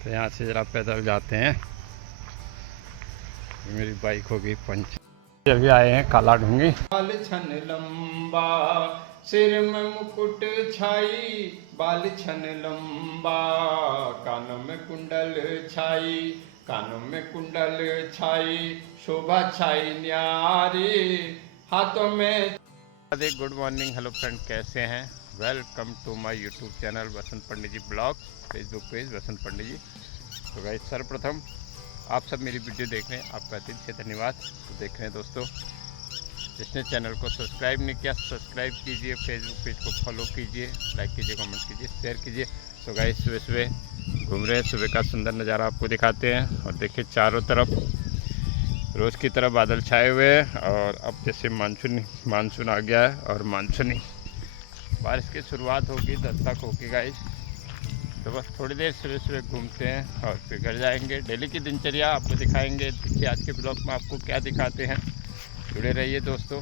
तो यहाँ से ज़रा पैदल जाते हैं। मेरी बाइक होगी पंचर। अभी आए हैं काला ढूंगी। बाल छन लंबा, सिर में मुकुट छाई, बाल छन लंबा, कानों में कुंडल छाई, कानों में कुंडल छाई, शोभा छाई न्यारी, हाथों में। गुड मॉर्निंग, हेलो फ्रेंड, कैसे हैं? Welcome to my YouTube channel Basant Pandit ji blog, Facebook page Basant Pandit ji. तो गाइस, सर्वप्रथम आप सब मेरी वीडियो देख रहे हैं, आपका दिल से धन्यवाद। तो देख रहे हैं दोस्तों, जिसने चैनल को सब्सक्राइब नहीं किया सब्सक्राइब कीजिए, फेसबुक पेज को फॉलो कीजिए, लाइक कीजिए, कमेंट कीजिए, शेयर कीजिए। तो गाइस, सुबह सुबह घूम रहे हैं, सुबह का सुंदर नज़ारा आपको दिखाते हैं। और देखिए चारों तरफ रोज़ की तरह बादल छाए हुए हैं। और अब जैसे मानसून आ गया है और मानसूनी बारिश की शुरुआत होगी, दस्तक होगी गाइस। तो बस थोड़ी देर सुबह सुबह घूमते हैं और फिर घर जाएंगे। डेली की दिनचर्या आपको दिखाएंगे। देखिए आज के ब्लॉग में आपको क्या दिखाते हैं, जुड़े रहिए दोस्तों।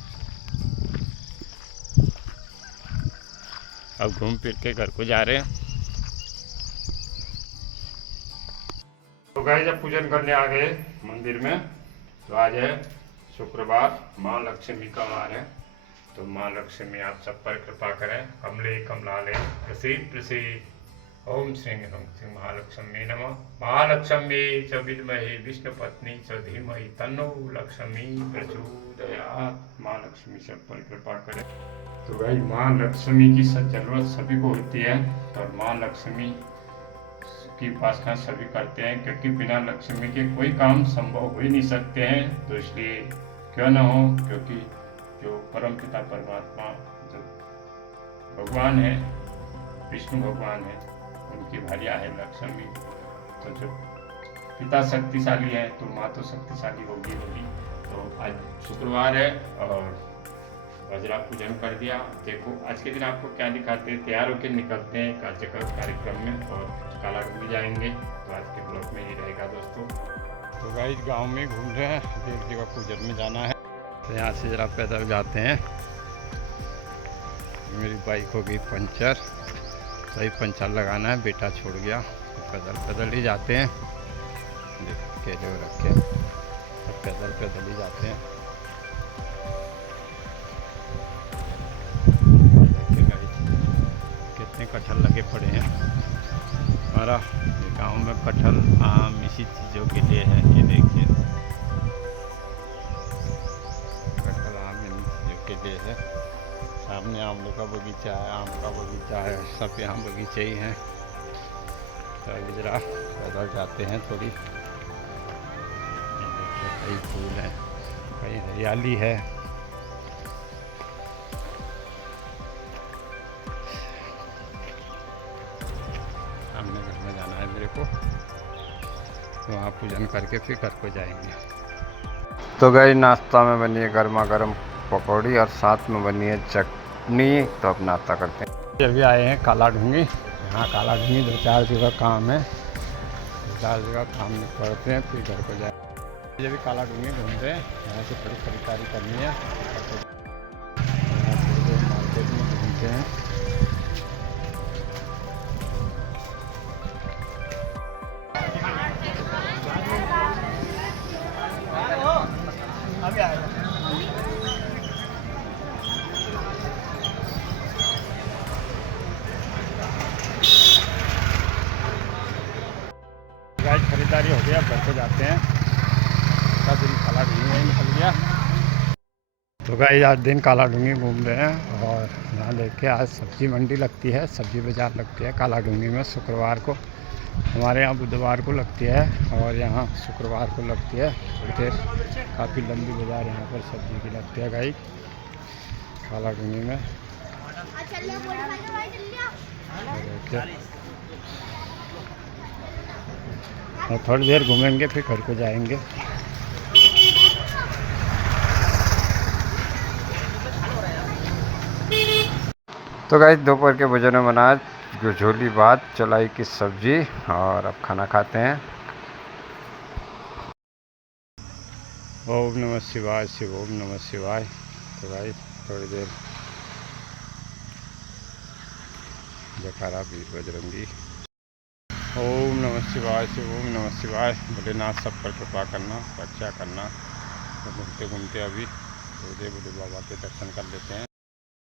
अब घूम फिर के घर को जा रहे हैं। तो गाइस, जब पूजन करने आ गए मंदिर में, तो आज है शुक्रवार, माँ लक्ष्मी का वार है। तो माँ लक्ष्मी आप सब पर कृपा करें। कमले कमलाले प्रसीद प्रसीद। ओम श्री श्री महालक्ष्मी नमः। महालक्ष्मी च विद्महे विष्णु पत्नी च धीमहि तन्नो लक्ष्मी प्रचोदयात्। माँ लक्ष्मी सब पर कृपा करें। तो भाई, माँ लक्ष्मी की जरूरत सभी को होती है। और माँ लक्ष्मी की उपासना सभी करते हैं, क्योंकि बिना लक्ष्मी के कोई काम संभव हो ही नहीं सकते हैं। तो इसलिए क्यों न हो, क्योंकि जो परम पिता परमात्मा जो भगवान है, विष्णु भगवान है, उनकी भार्या है लक्ष्मी। तो जो पिता शक्तिशाली है तो माँ तो शक्तिशाली होगी होगी। तो आज शुक्रवार है और वज्रा पूजन कर दिया। देखो आज के दिन आपको क्या दिखाते हैं। तैयार होकर निकलते हैं कार्यक्रम में और काला ढूंढी जाएंगे। तो आज के ब्लॉग में ये रहेगा दोस्तों। तो गाइस, गांव में घूम रहे हैं, देव जी का पूजन में जाना है। तो यहाँ से ज़रा पैदल जाते हैं। मेरी बाइक होगी पंचर, सही पंचर लगाना है, बेटा छोड़ गया। तो पैदल पैदल ही जाते हैं। केले रखे, तो पैदल पैदल ही जाते हैं। कितने कटहल लगे पड़े हैं। हमारा गांव में कटहल आम इसी चीज़ों के लिए है। ये देखिए, कटहल आम इन चीज़ों के लिए है। सामने आमलों का बगीचा है, आम का बगीचा है, सब यहाँ बगीचे ही हैं। तो अभी ज़रा पैदल जाते हैं थोड़ी। कई फूल हैं, कहीं हरियाली है। सामने घर में जाना है मेरे को, तो वहाँ पूजन करके फिर घर को जाएंगे। तो गई, नाश्ता में बनी है गर्मा गर्म पकौड़ी और साथ में बनी है चटनी। तो अब नाश्ता करते हैं। अभी आए हैं काला ढूंगी। यहाँ काला ढूंगी 2-4 जगह काम है, 2-4 जगह काम करते हैं फिर घर को जाए। ये भी काला ढूंगी घूम रहे हैं। यहाँ से थोड़ी खरीदारी करनी है, मार्केट में घूमते हैं। गाइस, खरीदारी हो गया, घर को जाते हैं। का दिन काला ढूंगी निकल गया। तो गाइस, आज दिन काला ढूंगी घूम रहे हैं। और यहाँ देखिए, आज सब्जी मंडी लगती है, सब्जी बाज़ार लगती है काला ढूंगी में शुक्रवार को। हमारे यहाँ बुधवार को लगती है और यहाँ शुक्रवार को लगती है। थोड़ी देर काफ़ी लंबी बाज़ार यहाँ पर सब्जी की लगती है गाइस, काला ढूंगी में। और थोड़ी देर घूमेंगे फिर घर को जाएंगे। तो गाइस, दोपहर के भोजन में बना झोली भात, चलाई की सब्जी और अब खाना खाते हैं। ओम नमः शिवाय, शिव ओम नमः शिवाय। तो गाइस, थोड़ी देर जयकारा वीर बजरंगी। ओम नमः शिवाय से ओम नमः शिवाय। भोलेनाथ सब पर कृपा करना, रक्षा करना। तो घूमते घूमते अभी भोले भोले बाबा के दर्शन कर लेते हैं।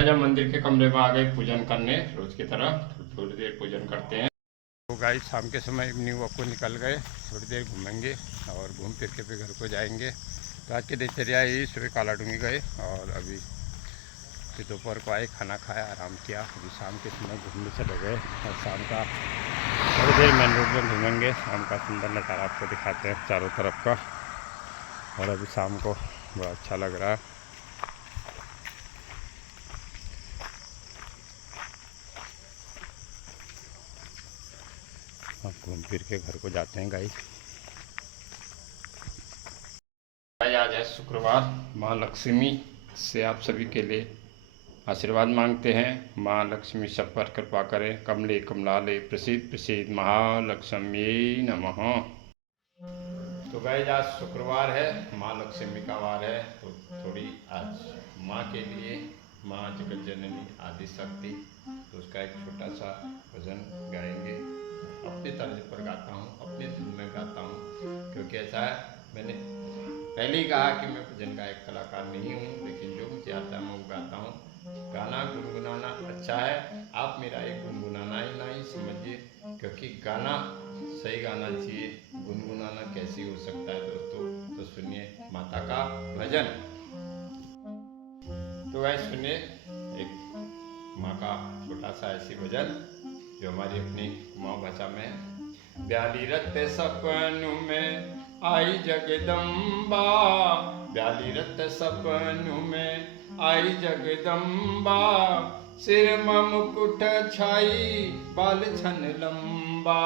जब मंदिर के कमरे में आ गए पूजन करने रोज की तरह, तो थोड़ी देर पूजन करते हैं। तो गाइस शाम के समय इवनिंग वॉक को निकल गए, थोड़ी देर घूमेंगे और घूम फिर के फिर घर को जाएंगे। तो आज की दिनचर्या यही, सुबह काला डूंगी गए और अभी फिर दोपहर को आए, खाना खाया, आराम किया। अभी शाम के समय घूमने चले गए और शाम का थोड़ी देर मेन रोड में घूमेंगे। शाम का सुंदर नज़ारा आपको दिखाते हैं चारों तरफ का। और अभी शाम को बड़ा अच्छा लग रहा है। अब घूम फिर के घर को जाते हैं गाइस। आज है शुक्रवार। माँ लक्ष्मी से आप सभी के लिए आशीर्वाद मांगते हैं। माँ लक्ष्मी सब पर कृपा करें। कमले कमलाले प्रसिद्ध प्रसिद्ध महालक्ष्मी नमः। तो गाइस आज शुक्रवार है, माँ लक्ष्मी का वार है। तो थोड़ी आज माँ के लिए, माँ जगत जननी आदि शक्ति, तो उसका एक छोटा सा भजन गाएंगे। अपने तर्ज पर गाता हूँ, अपने धुन में गाता हूँ, क्योंकि ऐसा है, मैंने पहले ही कहा कि मैं भजन गायक कलाकार नहीं हूँ, लेकिन जो मुझे आता है मैं वो गाता हूँ। गाना गुनगुनाना अच्छा है, आप मेरा एक गुनगुनाना ही नहीं समझिए, क्योंकि गाना सही गाना चाहिए, गुनगुनाना कैसे हो सकता है दोस्तों। तो सुनिए माता का भजन। तो वह सुनिए एक माँ का छोटा सा ऐसी भजन जो हमारी अपनी कुमाऊँ भाषा में है। ब्याली रत सपनु में आई जगदम्बा, ब्याली रत सपनु में आई जगदम्बा, सिर में मुकुट छाई बाल छन लंबा,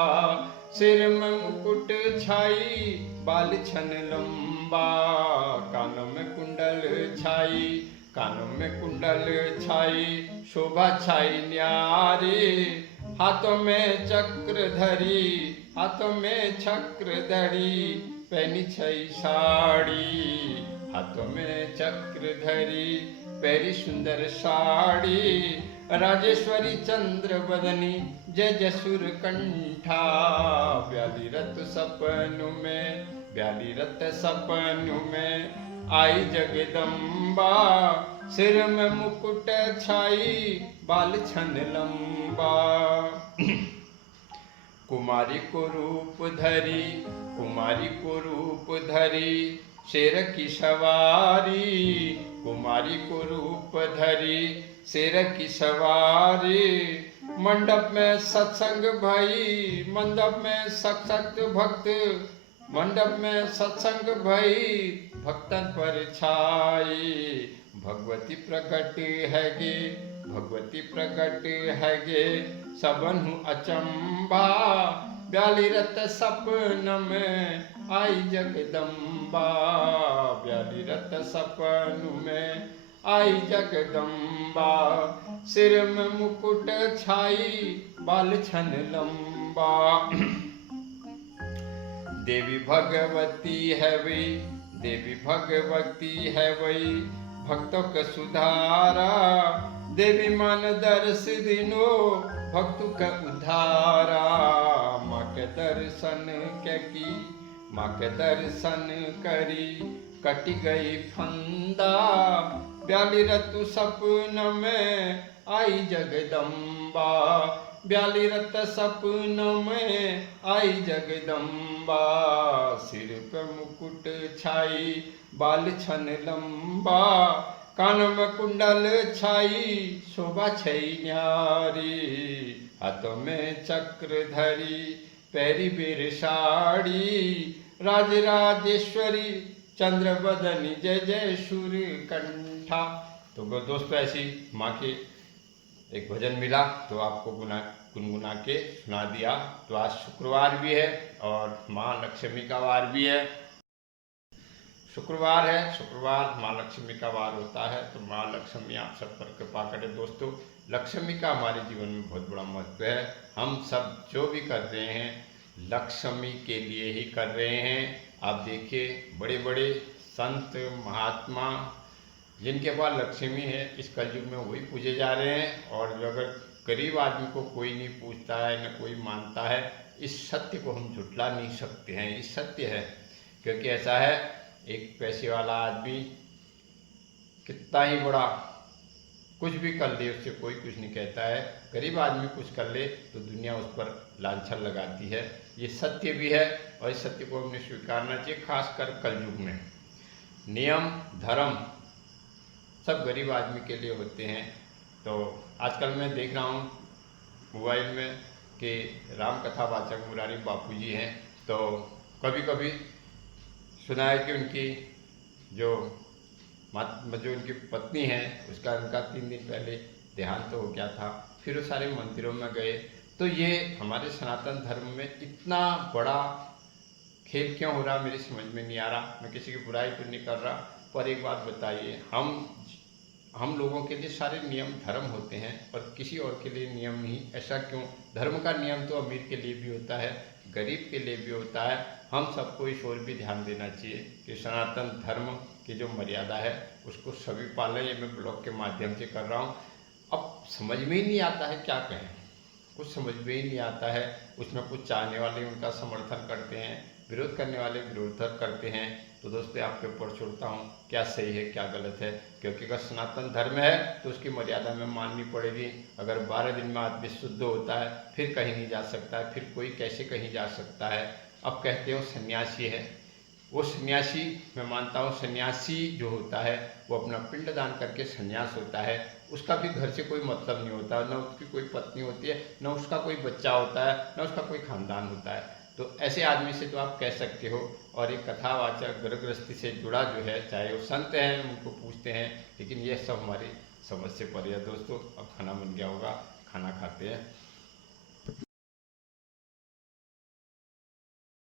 सिर में मुकुट छाई बाल छन लंबा, कानों में कुंडल छाई, कानों में कुंडल छाई, शोभा छाई न्यारी, हाथों में चक्र धरी, हाथों में चक्र धरी, पहनी छई साड़ी, हाथों में चक्र धरी, पैरी सुंदर साड़ी, राजेश्वरी चंद्र बदनी जय जसुर कंठा, ब्याली रत सपनु में, ब्याली रत सपनु में आई जगदम्बा, सिर में मुकुट छाई बाल छन लंबा, कुमारी को रूप धरी, कुमारी को रूप धरी, शेर की सवारी, कुमारी को रूप धरी, शेर की सवारी, मंडप में सत्संग भई, मंडप में सत्संग भक्त, मंडप में सत्संग भई, भक्तन पर छाई, भगवती प्रकट है गे, भगवती प्रकट है गे, सबनु अचंबा, ब्याली रत सपन में आई जगदम्बा, ब्याली रत सपन में आई जगदम्बा, सिर में मुकुट छाई बाल छन लंबा, देवी भगवती है वही, देवी भगवती है वही, भक्तों का सुधारा, देवी मान दर्श दिनो भक्तों का उद्धारा, माँ के दर्शन के की, माँ के दर्शन करी, कट गई फंदा, ब्याली रतु सपन में आई जगदम्बा, ब्याली रत सपन में आई जगदम्बा, सिर पे मुकुट छाई बाल छन लंबा, कानों में कुंडल छाई शोभा छई न्यारी, हाथों में चक्र धरी पैरी बेर साड़ी, राज राजेश्वरी चंद्र बदनी जय जय सूर्य कंठा। तो दोस्तों ऐसी माँ की एक भजन मिला तो आपको गुनगुना के सुना दिया। तो आज शुक्रवार भी है और माँ लक्ष्मी का वार भी है। शुक्रवार है, शुक्रवार माँ लक्ष्मी का वार होता है। तो माँ लक्ष्मी आप सब पर कृपा करें दोस्तों। लक्ष्मी का हमारे जीवन में बहुत बड़ा महत्व है। हम सब जो भी कर रहे हैं लक्ष्मी के लिए ही कर रहे हैं। आप देखिए बड़े बड़े संत महात्मा जिनके पास लक्ष्मी है इस कलयुग में वही पूजे जा रहे हैं। और अगर गरीब आदमी को कोई नहीं पूछता है न कोई मानता है इस सत्य को हम झुठला नहीं सकते हैं, ये सत्य है। क्योंकि ऐसा है, एक पैसे वाला आदमी कितना ही बड़ा कुछ भी कर ले उससे कोई कुछ नहीं कहता है, गरीब आदमी कुछ कर ले तो दुनिया उस पर लांछन लगाती है। ये सत्य भी है और इस सत्य को हमने स्वीकारना चाहिए, खासकर कलयुग में। नियम धर्म सब गरीब आदमी के लिए होते हैं। तो आजकल मैं देख रहा हूँ मोबाइल में कि राम कथा वाचक मुरारी बापू जी हैं, तो कभी कभी सुना है कि उनकी जो उनकी पत्नी है उसका उनका 3 दिन पहले देहांत हो गया था। फिर वो सारे मंदिरों में गए। तो ये हमारे सनातन धर्म में इतना बड़ा खेल क्यों हो रहा मेरी समझ में नहीं आ रहा। मैं किसी की बुराई तो नहीं कर रहा, पर एक बात बताइए, हम लोगों के लिए सारे नियम धर्म होते हैं और किसी और के लिए नियम नहीं, ऐसा क्यों? धर्म का नियम तो अमीर के लिए भी होता है, गरीब के लिए भी होता है। हम सबको इस ओर भी ध्यान देना चाहिए कि सनातन धर्म की जो मर्यादा है उसको सभी पालें। ये मैं ब्लॉग के माध्यम से कर रहा हूँ। अब समझ में ही नहीं आता है क्या कहें, कुछ समझ में ही नहीं आता है। उसमें कुछ चाहने वाले उनका समर्थन करते हैं, विरोध करने वाले विरोध करते हैं। तो दोस्तों आपके ऊपर छोड़ता हूँ क्या सही है क्या गलत है, क्योंकि अगर सनातन धर्म है तो उसकी मर्यादा में माननी पड़ेगी। अगर 12 दिन में आदमी शुद्ध होता है फिर कहीं नहीं जा सकता है, फिर कोई कैसे कहीं जा सकता है। अब कहते हो सन्यासी है, वो सन्यासी मैं मानता हूँ सन्यासी जो होता है वो अपना पिंड दान करके सन्यास होता है। उसका भी घर से कोई मतलब नहीं होता, न उसकी कोई पत्नी होती है, न उसका कोई बच्चा होता है, न उसका कोई खानदान होता है। तो ऐसे आदमी से तो आप कह सकते हो। और एक कथावाचक गृहस्थी से जुड़ा जो है, चाहे वो संत हैं उनको पूछते हैं, लेकिन ये सब हमारी समझ से परे है। दोस्तों अब खाना बन गया होगा, खाना खाते हैं।